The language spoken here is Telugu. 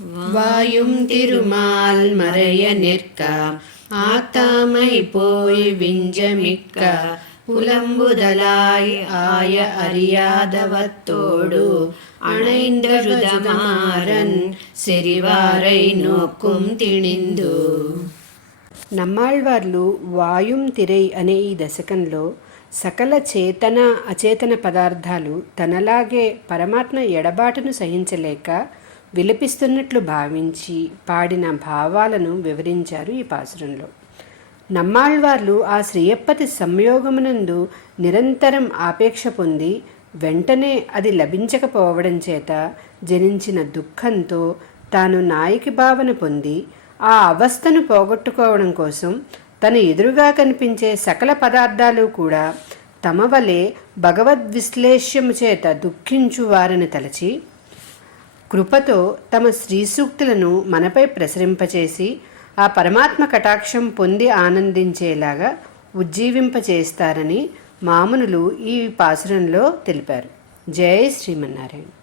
வாயும் திருமால் மறைய நிற்க ஆத்தாமை போய் விஞ்சமிக்க புலம்புதலாய் ஆய அறியாதவத்தோடு అణైంద్రరుదమారన్ సెరివారై నోక్కుం తిణిందు. నమ్మాళ్వార్లు వాయుం తిరై అనే ఈ దశకంలో సకల చేతన అచేతన పదార్థాలు తనలాగే పరమాత్మ ఎడబాటును సహించలేక విలపిస్తున్నట్లు భావించి పాడిన భావాలను వివరించారు ఈ పాసురంలో. నమ్మాళ్వార్లు ఆ శ్రీయప్పతి సంయోగమునందు నిరంతరం ఆపేక్ష పొంది వెంటనే అది లభించకపోవడం చేత జనించిన దుఃఖంతో తాను నాయకి భావన పొంది ఆ అవస్థను పోగొట్టుకోవడం కోసం తన ఎదురుగా కనిపించే సకల పదార్థాలు కూడా తమ వలె భగవద్విశ్లేష్యము చేత దుఃఖించు వారిని తలచి కృపతో తమ శ్రీసూక్తులను మనపై ప్రసరింపచేసి ఆ పరమాత్మ కటాక్షం పొంది ఆనందించేలాగా ఉజ్జీవింపచేస్తారని మామునులు ఈ పాసురంలో తెలిపారు. జై శ్రీమన్నారాయణ.